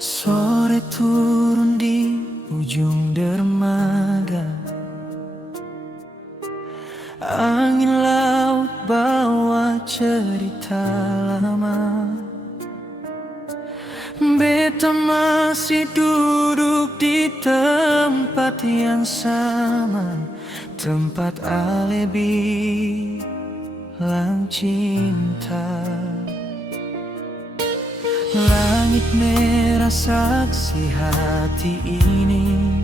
Sore turun di ujung dermaga, angin laut bawa cerita lama. Beta masih duduk di tempat yang sama, tempat Ale bilang cinta. Langit merah saksi hati ini,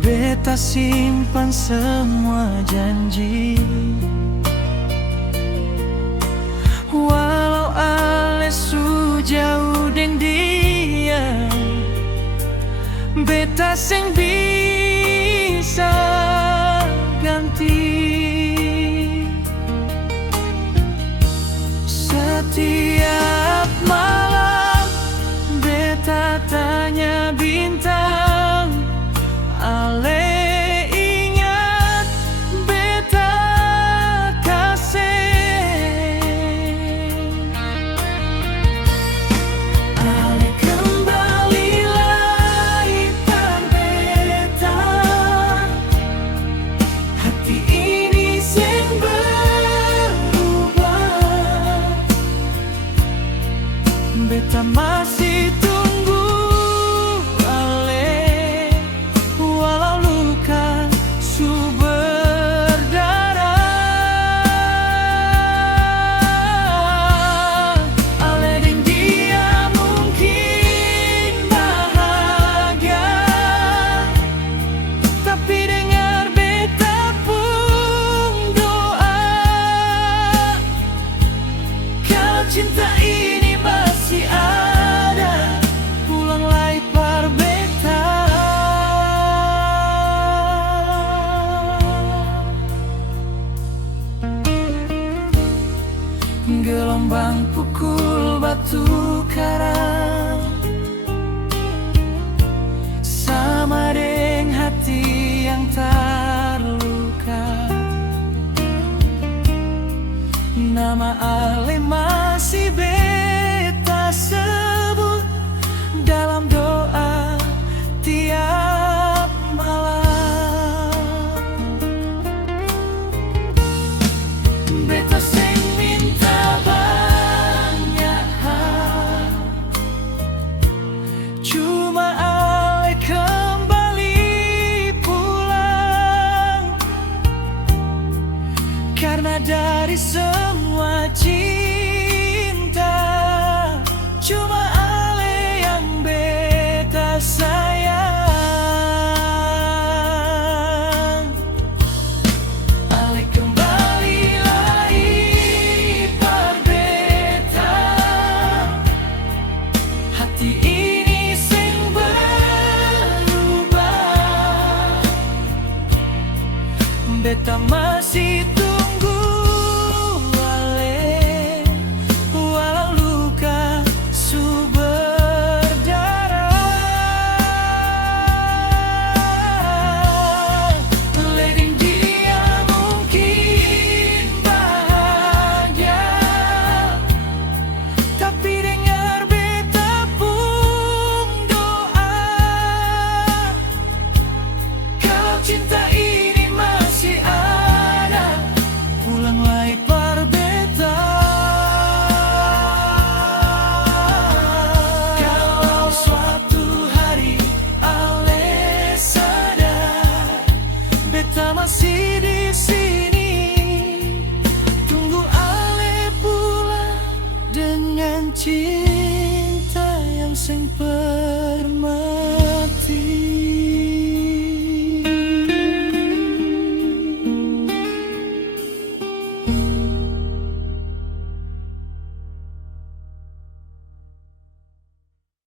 beta simpan semua janji. Walau Ale su jauh deng dia, beta seng bisa ganti. Setiap malam beta tanya bintang, Ale ingat beta kasih. Ale kembalilah ikan beta, hati ini seng beta masih tunggu Ale, walau luka su berdarah. Ale deng dia mungkin bahagia, tapi dengar beta pun doa, kalau cinta ini masih ada, pulanglah ipar beta. Gelombang pukul batu karang, sama deng hati yang terluka. Nama Ale masih beta sebut dalam doa tiap malam. Beta seng minta banyak hal, cuma Ale kembali pulang, karena dari semua cinta cuma Ale yang beta sayang. Ale kembalilah ipar beta, hati ini seng berubah. Beta masih tunggu Ale, walau luka su berdarah. Ledeng dia mungkin bahagia, tapi dengar beta pun doa, kalau cinta ini masih ada, pulanglah ipar beta. Kalau suatu hari Ale sadar beta masih di sini, tunggu Ale pulang dengan cinta.